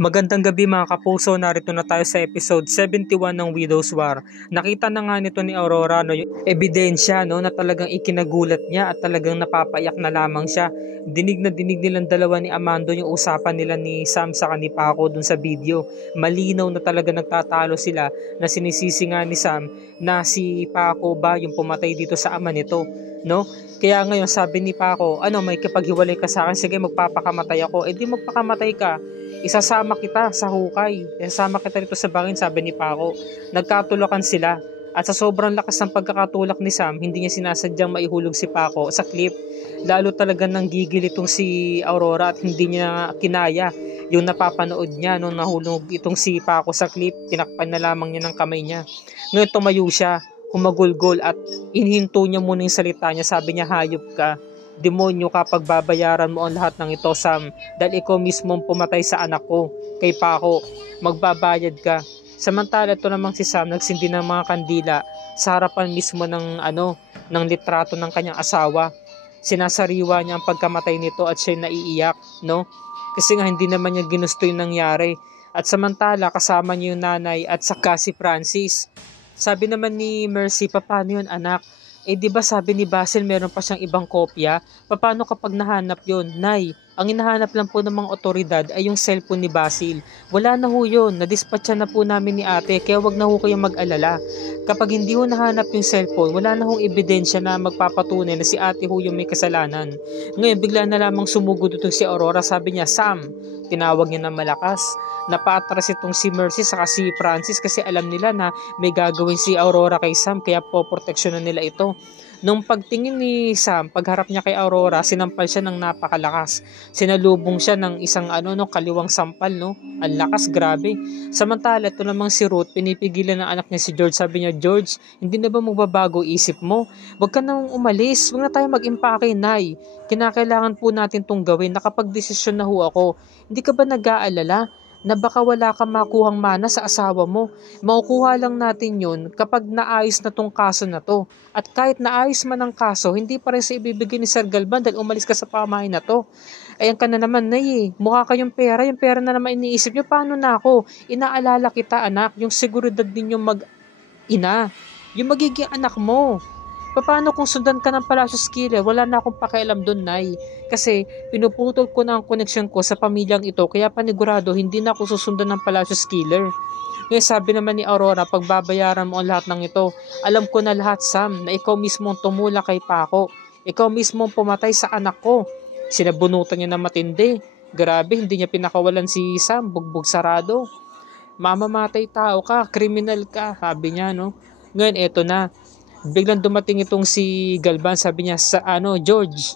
Magandang gabi mga kapuso, narito na tayo sa episode 71 ng Widow's War. Nakita na nga nito ni Aurora yung ebidensya na talagang ikinagulat niya at talagang napapaiyak na lamang siya. Dinig na dinig nilang dalawa ni Amando yung usapan nila ni Sam sa ni Paco dun sa video. Malinaw na talaga nagtatalo sila na sinisisi nga ni Sam na si Paco ba yung pumatay dito sa ama nito. No? Kaya ngayon sabi ni Paco, may kapaghiwalay ka sa akin, sige magpapakamatay ako. Di magpakamatay ka, isasama kita sa hukay, isasama kita dito sa bangin, sabi ni Paco. Nagkatulakan sila at sa sobrang lakas ng pagkakatulak ni Sam, hindi niya sinasadyang maihulog si Paco sa cliff. Lalo talaga nang gigil itong si Aurora at hindi niya kinaya yung napapanood niya nung nahulog itong si Paco sa cliff. Tinakpan na lamang niya ng kamay niya. Ngayon tumayo siya, humagulgol at inhinto niya muna yung salita niya. Sabi niya, hayop ka, demonyo ka, pagbabayaran mo ang lahat ng ito, Sam, dahil ikaw mismo pumatay sa anak ko, kay Paco, magbabayad ka. Samantala ito namang si Sam nagsindi ng mga kandila sa harapan mismo ng litrato ng kanyang asawa. Sinasariwa niya ang pagkamatay nito at siya naiiyak, no? Kasi nga hindi naman niya ginusto yung nangyari. At samantala kasama niya yung nanay at saka si Francis. Sabi naman ni Mercy, paano yun anak? Di ba sabi ni Basil meron pa siyang ibang kopya? Paano kapag nahanap yun? Nay, ang hinahanap lang po ng mga otoridad ay yung cellphone ni Basil. Wala na ho yun, nadispatcha na po namin ni ate, kaya wag na ho kayong mag-alala. Kapag hindi ho nahanap yung cellphone, wala na hong ebidensya na magpapatunay na si ate ho yung may kasalanan. Ngayon, bigla na lamang sumugod ito si Aurora, sabi niya, Sam, tinawag niya ng malakas. Napaatras itong si Mercy saka si Francis kasi alam nila na may gagawin si Aurora kay Sam, kaya poproteksyonan nila ito. Nung pagtingin ni Sam, pagharap niya kay Aurora, sinampal siya ng napakalakas. Sinalubong siya ng isang kaliwang sampal, no? Ang lakas, grabe. Samantala, ito namang si Ruth, pinipigilan ng anak niya si George. Sabi niya, George, hindi na ba magbabago isip mo? Huwag ka nang umalis. Huwag na tayo mag-impake, Nay. Kinakailangan po natin tong gawin. Nakapag-desisyon na ho ako. Hindi ka ba nag-aalala na baka wala kang makuhang mana sa asawa mo? Makukuha lang natin yun kapag naayos na tong kaso na to. At kahit naayos man ang kaso, hindi pa rin sa ibibigay ni Sir Galvan dahil umalis ka sa pamahay na to. Ayan ka na naman, Nay. Mukha kayong pera. Yung pera na naman iniisip nyo. Paano na ako? Inaalala kita, anak. Yung seguridad ninyong mag-ina. Yung magiging anak mo. Paano kung sundan ka ng Palacios Killer? Wala na akong pakialam doon, Nay. Kasi pinuputol ko na ang koneksyon ko sa pamilyang ito, kaya panigurado hindi na ako susundan ng Palacios Killer. Ngayon sabi naman ni Aurora, pagbabayaran mo ang lahat ng ito. Alam ko na lahat, Sam, na ikaw mismo ang tumulak kay Paco. Ikaw mismo ang pumatay sa anak ko. Sinabunutan niya na matindi. Grabe, hindi niya pinakawalan si Sam, bugbog sarado. Mamamatay tao ka, kriminal ka, sabi niya, no? Ngayon, eto na. Biglang dumating itong si Galvan, sabi niya, George,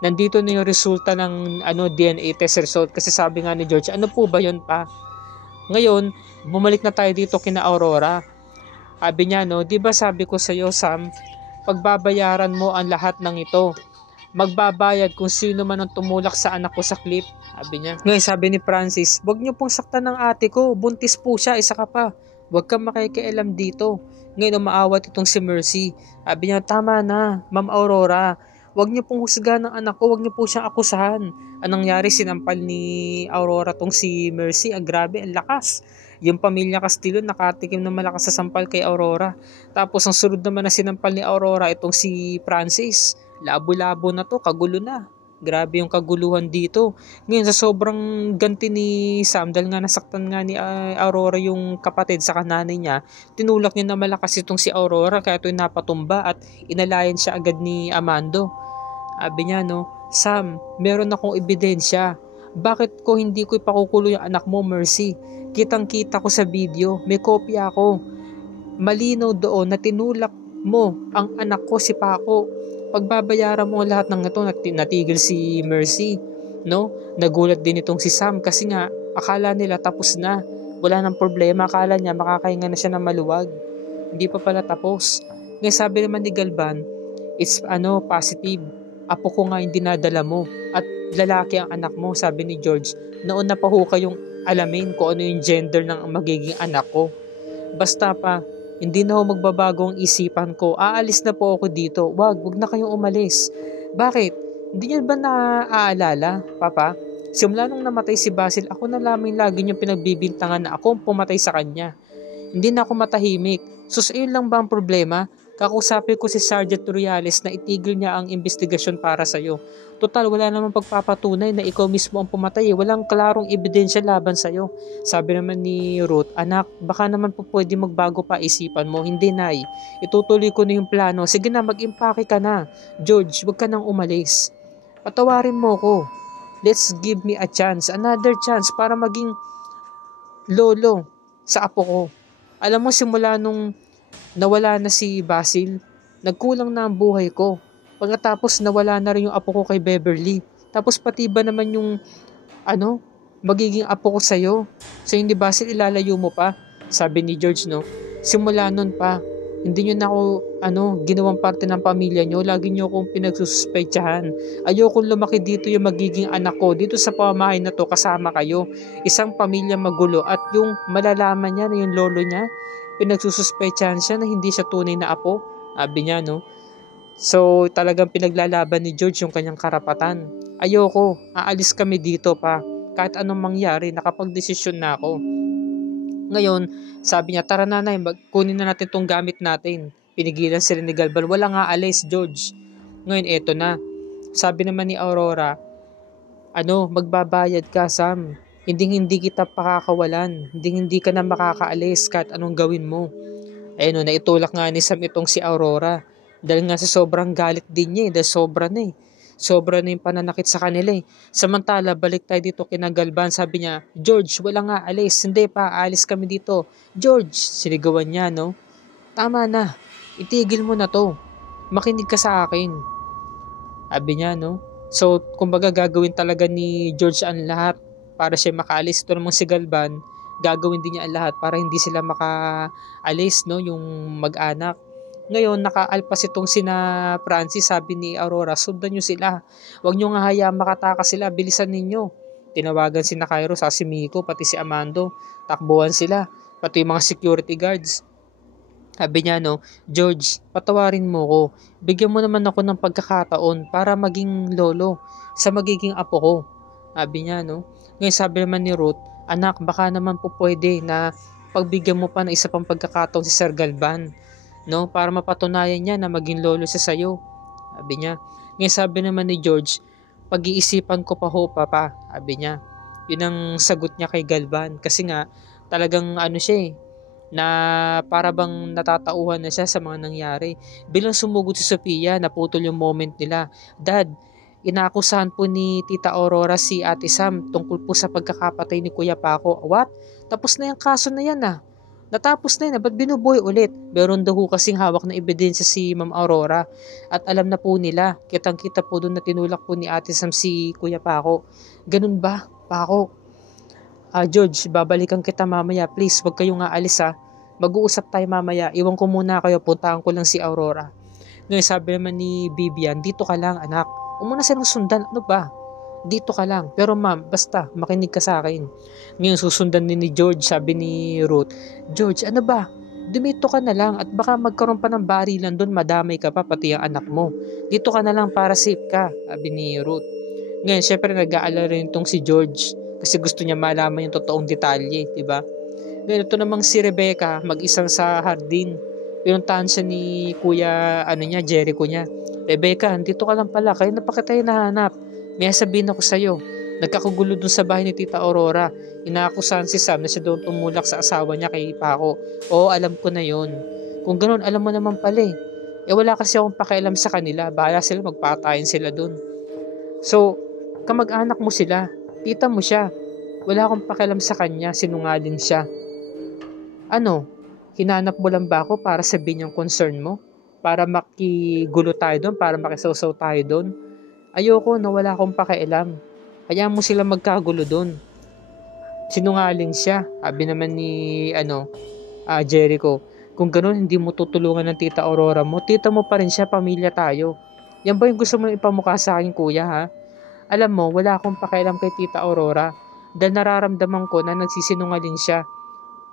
nandito na yung resulta ng DNA test result. Kasi sabi nga ni George, ano po ba yun pa? Ngayon, bumalik na tayo dito kina Aurora. Sabi niya, di ba sabi ko sa iyo, Sam, pagbabayaran mo ang lahat ng ito. Magbabayad kung sino man ang tumulak sa anak ko sa clip. Sabi niya. Ngayon, sabi ni Francis, wag niyo pong saktan ng ate ko. Buntis po siya, isa ka pa. Huwag kang makikialam dito. Ngayon umaawat itong si Mercy. Sabi niya, tama na, Ma'am Aurora. Huwag niyo pong husgahan ng anak ko. Huwag niyo po siyang akusahan. Anong nangyari? Sinampal ni Aurora tong si Mercy. Grabe, ang lakas. Yung pamilya Castillo nakatikim ng malakas sa sampal kay Aurora. Tapos ang sunod naman na sinampal ni Aurora itong si Francis. Labo-labo na to, kagulo na. Grabe yung kaguluhan dito. Ngayon sa sobrang ganti ni Sam, dahil nga nasaktan nga ni Aurora yung kapatid sa nanay niya, tinulak niya na malakas itong si Aurora, kaya ito napatumba at inalayan siya agad ni Amando. Sabi niya, Sam, meron akong ebidensya. Bakit ko hindi ko ipakukulo yung anak mo, Mercy? Kitang-kita ko sa video, may kopya ako. Malinaw doon na tinulak mo ang anak ko, si Paco. Pagbabayaran mo lahat ng ito. Natigil si Mercy, no? Nagulat din itong si Sam kasi nga akala nila tapos na, wala nang problema, akala niya makakahinga na siya ng maluwag. Hindi pa pala tapos. Ngayon sabi naman ni Galvan, it's positive. Apo ko nga yung dinadala mo at lalaki ang anak mo. Sabi ni George, nauna pa ho kayong alamin kung ano yung gender ng magiging anak ko. Basta pa, hindi na ako magbabago ang isipan ko. Aalis na po ako dito. Wag na kayong umalis. Bakit? Hindi niyo ba naaalala, Papa? Simula nung namatay si Basil, ako na lamang lagi niyong pinagbibintangan na ako ang pumatay sa kanya. Hindi na ako matahimik. Sus, ayun lang ba ang problema? Kakusapin ko si Sergeant Toriales na itigil niya ang investigasyon para sa'yo. Total, wala namang pagpapatunay na ikaw mismo ang pumatay. Walang klarong ebidensya laban sa'yo. Sabi naman ni Ruth, anak, baka naman po pwede magbago pa isipan mo. Hindi, Nay. Itutuloy ko na yung plano. Sige na, mag-impake ka na. George, wag ka nang umalis. Patawarin mo ko. Let's give me a chance. Another chance para maging lolo sa apo ko. Alam mo, simula nung nawala na si Basil, nagkulang na ang buhay ko. Pagkatapos nawala na rin yung apo ko kay Beverly. Tapos pati ba naman yung magiging apo ko sa'yo? So hindi Basil, ilalayo mo pa? Sabi ni George, no? Simula nun pa, hindi nyo na ako, ginawang parte ng pamilya nyo. Lagi nyo akong pinagsususpetsahan. Ayokong lumaki dito yung magiging anak ko. Dito sa pamamahay na to, kasama kayo. Isang pamilya magulo. At yung malalaman niya na yung lolo niya, pinagsususpetsahan siya na hindi siya tunay na apo. Sabi niya, no? So, talagang pinaglalaban ni George yung kanyang karapatan. Ayoko, aalis kami dito pa. Kahit anong mangyari, nakapag-desisyon na ako. Ngayon, sabi niya, tara nanay, kunin na natin tong gamit natin. Pinigilan sila ni Galvan. Wala nga alis, George. Ngayon, eto na. Sabi naman ni Aurora, magbabayad ka, Sam. Hindi kita pakakawalan. Hindi ka na makakaalis kahit anong gawin mo. Ayun, naitulak nga ni Sam itong si Aurora. Dahil nga sa sobrang galit din niya, dahil sobra na eh. Sobra na yung pananakit sa kanila eh. Samantala, balik tayo dito kina Galvan. Sabi niya, George, wala nga alis. Hindi pa, alis kami dito. George, sinigawan niya, no? Tama na. Itigil mo na to. Makinig ka sa akin. Sabi niya, no? So, kumbaga gagawin talaga ni George ang lahat para siya makaalis. Ito namang si Galvan, gagawin din niya ang lahat para hindi sila makaalis, no? Yung mag-anak. Ngayon, nakaalpas itong sina Francis, sabi ni Aurora, sundan nyo sila. Huwag nyo nga hayaan makatakas sila, bilisan ninyo. Tinawagan si Cairo, sa si Miko, pati si Amando. Takbuhan sila, pati yung mga security guards. Sabi niya, no, George, patawarin mo ko. Bigyan mo naman ako ng pagkakataon para maging lolo sa magiging apo ko. Sabi niya, no. Ngayon sabi naman ni Ruth, anak, baka naman po pwede na pagbigyan mo pa ng isa pang pagkakataon si Sir Galvan, no, para mapatunayan niya na maging lolo siya sa'yo. Sabi niya. Ngayon sabi naman ni George, pag-iisipan ko pa ho, papa. Sabi niya. Yun ang sagot niya kay Galvan. Kasi nga, talagang siya na para bang natatauhan na siya sa mga nangyari. Bilang sumugod si Sophia, naputol yung moment nila. Dad, inaakusahan po ni Tita Aurora si Ate Sam tungkol po sa pagkakapatay ni Kuya Paco. What? Tapos na yung kaso na yan Natapos na yun, ba't binubuhay ulit? Meron daw kasing hawak na ebidensya si Ma'am Aurora. At alam na po nila, kitang-kita po doon na tinulak po ni Ate Sam si Kuya Paco. Ganun ba, Paco? George, babalikan kita mamaya. Please, wag kayong aalis Mag-uusap tayo mamaya. Iwan ko muna kayo, puntahan ko lang si Aurora. Ngayon sabi naman ni Vivian, dito ka lang anak. Huwag mo na silang sundan, ano ba? Dito ka lang. Pero ma'am, basta, makinig ka sa akin. Ngayon susundan ni George, sabi ni Ruth, George, ano ba? Dumito ka na lang at baka magkaroon pa ng barilan doon, madamay ka pa, pati ang anak mo. Dito ka na lang para safe ka, sabi ni Ruth. Ngayon, syempre nag-aalala rin itong si George kasi gusto niya malaman yung totoong detalye, diba? Ngayon, ito namang si Rebecca, mag-isang sa hardin. Pinuntahan siya ni Kuya, Jericho niya. Rebecca, dito ka lang pala, kayo na pa kita hinahanap. May sabihin ako sa'yo. Nagkakagulo dun sa bahay ni Tita Aurora. Inaakusahan si Sam na siya doon tumulak sa asawa niya kay Paco. Oo, alam ko na yon. Kung ganoon, alam mo naman pala wala kasi akong pakialam sa kanila. Bahala sila, magpatayin sila doon. So, kamag-anak mo sila. Tita mo siya. Wala akong pakialam sa kanya. Sinungaling siya. Hinanap mo lang ba ako para sabihin yung concern mo? Para makigulo tayo doon? Para makisawsaw tayo doon? Ayoko na wala akong pakialam. Hayaan mo sila magkagulo doon. Sinungaling siya. Sabi naman ni Jericho, kung ganoon hindi mo tutulungan ng Tita Aurora mo, tita mo pa rin siya, pamilya tayo. Yan ba yung gusto mo ipamukha sa akin, kuya, ha? Alam mo, wala akong pakialam kay Tita Aurora dahil nararamdaman ko na nagsisinungaling siya.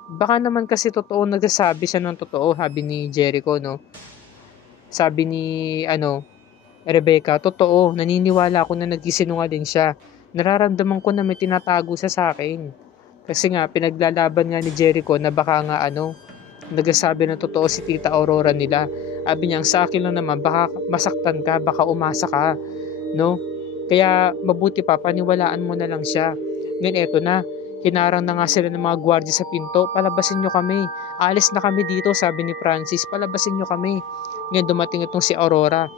Baka naman kasi totoo nagsasabi siya ng totoo, sabi ni Jericho, no? Sabi ni Rebecca, totoo, naniniwala ako na nagsisinungaling siya. Nararamdaman ko na may tinatago siya sa akin. Kasi nga, pinaglalaban nga ni Jericho na baka nga nagsasabi ng totoo si Tita Aurora nila. Sabi niya, sa akin lang naman, baka masaktan ka, baka umasa ka, no? Kaya mabuti pa, paniwalaan mo na lang siya. Ngayon eto na, hinarang na nga sila ng mga gwardiya sa pinto, palabasin nyo kami. Alis na kami dito, sabi ni Francis, palabasin nyo kami. Ngayon dumating itong si Aurora.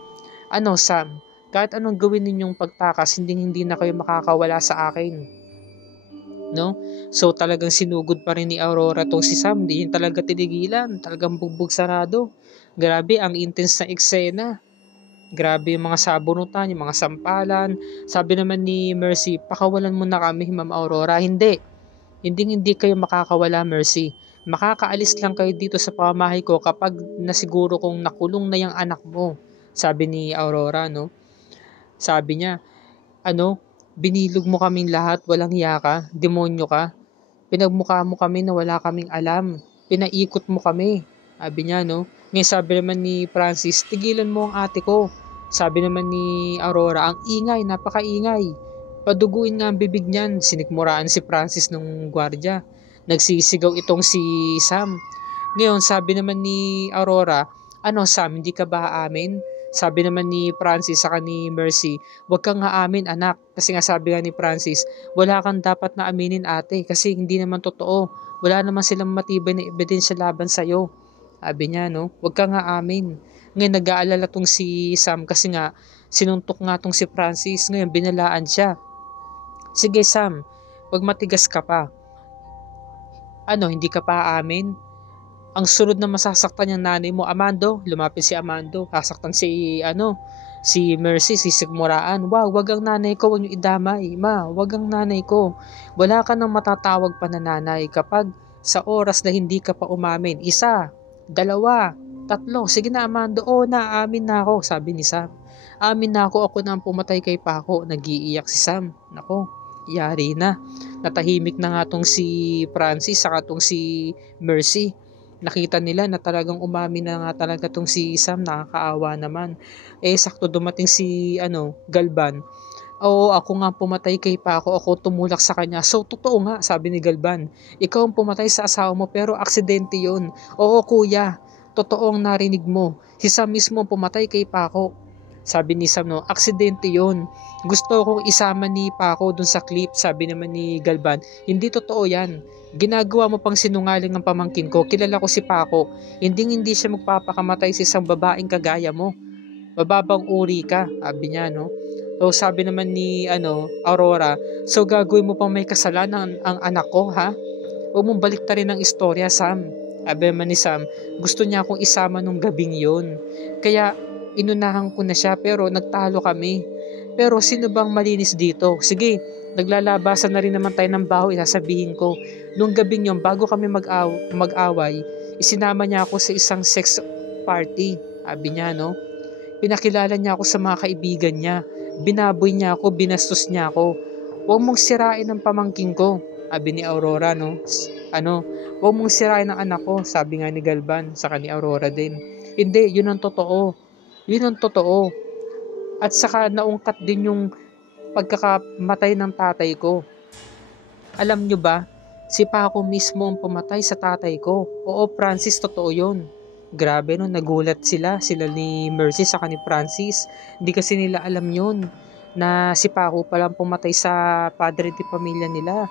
Ano, Sam, kahit anong gawin ninyong pagtakas, hindi na kayo makakawala sa akin. No? So talagang sinugod pa rin ni Aurora tong si Sam, di yun talaga tinigilan, talagang bugbog sarado. Grabe, ang intense na eksena. Grabe yung mga sabunutan, yung mga sampalan. Sabi naman ni Mercy, pakawalan mo na kami, Ma'am Aurora. Hindi kayo makakawala, Mercy. Makakaalis lang kayo dito sa pamamahay ko kapag nasiguro kong nakulong na yung anak mo. Sabi ni Aurora, no? Sabi niya, binilog mo kaming lahat, walang hiya ka, demonyo ka. Pinagmukha mo kami na wala kaming alam. Pinaikot mo kami. Sabi niya, no? Ngayon sabi naman ni Francis, tigilan mo ang ate ko. Sabi naman ni Aurora, ang ingay, napakaingay. Paduguin nga ang bibig niyan. Sinikmuraan si Francis nung gwardya. Nagsisigaw itong si Sam. Ngayon sabi naman ni Aurora, Sam, hindi ka ba aamin? Sabi naman ni Francis sa ni Mercy, huwag kang aamin anak. Kasi nga sabi nga ni Francis, wala kang dapat na aminin ate kasi hindi naman totoo. Wala naman silang matibay na ebidensya laban sa'yo. Sabi niya, no? Huwag kang aamin. Ngayon nag-aalala tong si Sam kasi nga sinuntok nga tong si Francis. Ngayon binalaan siya. Sige Sam, huwag matigas ka pa. Hindi ka pa aamin? Ang sunod na masasaktan yung nanay mo, Amando, lumapit si Amando, sasaktan si Mercy, si Sigmuraan. Wow, wag ang nanay ko, wag niyo idamay. Ma, wag ang nanay ko. Wala ka nang matatawag pa na nanay kapag sa oras na hindi ka pa umamin. 1, 2, 3, sige na Amando, naamin na ako, sabi ni Sam. Amin na ako na ang pumatay kay Paco. Nag-iiyak si Sam. Nako, yari na. Natahimik na nga tong si Francis, saka tong si Mercy. Nakita nila na talagang umamin na nga talaga tong si Sam, nakakaawa naman. Sakto dumating si Galban. Oo, ako nga pumatay kay Paco, ako tumulak sa kanya. So, totoo nga, sabi ni Galban. Ikaw ang pumatay sa asawa mo pero aksidente yun. Oo kuya, totoo ang narinig mo. Si Sam mismo ang pumatay kay Paco. Sabi ni Sam, no, aksidente yun. Gusto kong isama ni Paco dun sa clip, sabi naman ni Galban. Hindi totoo yan. Ginagawa mo pang sinungaling ang pamangkin ko. Kilala ko si Paco. Hindi siya magpapakamatay sa isang babaeng kagaya mo. Mababang uri ka, sabi niya, no? So sabi naman ni Aurora, so gagawin mo pang may kasalanan ang anak ko, ha? Huwag mong baliktarin ang istorya, Sam. Sabi naman ni Sam, gusto niya akong isama nung gabing yun. Kaya inunahan ko na siya pero nagtalo kami. Pero sino bang malinis dito? Sige, naglalabasan na rin naman tayo ng baho, isasabihin ko. Nung gabing yun, bago kami mag-away, isinama niya ako sa isang sex party. Sabi niya, no? Pinakilala niya ako sa mga kaibigan niya. Binaboy niya ako, binastos niya ako. Huwag mong sirain ang pamangking ko. Sabi ni Aurora, no? Huwag mong sirain ang anak ko. Sabi nga ni Galban, sa ni Aurora din. Hindi, yun ang totoo. Yun ang totoo. At saka naungkat din yung pagkakamatay ng tatay ko. Alam nyo ba, si Paco mismo ang pumatay sa tatay ko. Oo, Francis, totoo yun. Grabe no, nagulat sila ni Mercy sa ni Francis. Hindi kasi nila alam yun, na si Paco palang pumatay sa padre di pamilya nila.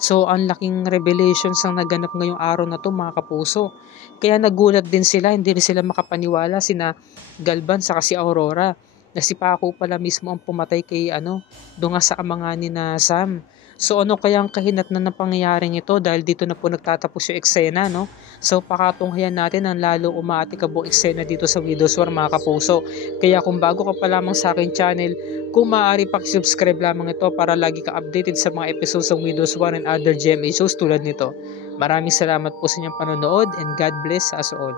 So, ang laking revelations ang naganap ngayong araw na to, mga kapuso. Kaya nagulat din sila, hindi rin sila makapaniwala sina Galban sa si Aurora na si Paco pala mismo ang pumatay kay doon nga sa amanganin na Sam. So ano kaya ang kahinatnan ng pangyayaring ito dahil dito na po nagtatapos yung eksena, no? So pakatunghayan natin ang lalo umaatikabong eksena dito sa Widow's War, mga kapuso. Kaya kung bago ka pa lamang sa akin channel, kung maaari pakisubscribe lamang ito para lagi ka updated sa mga episodes ng Widow's War and other GMA shows tulad nito. Maraming salamat po sa inyong panonood and God bless us all.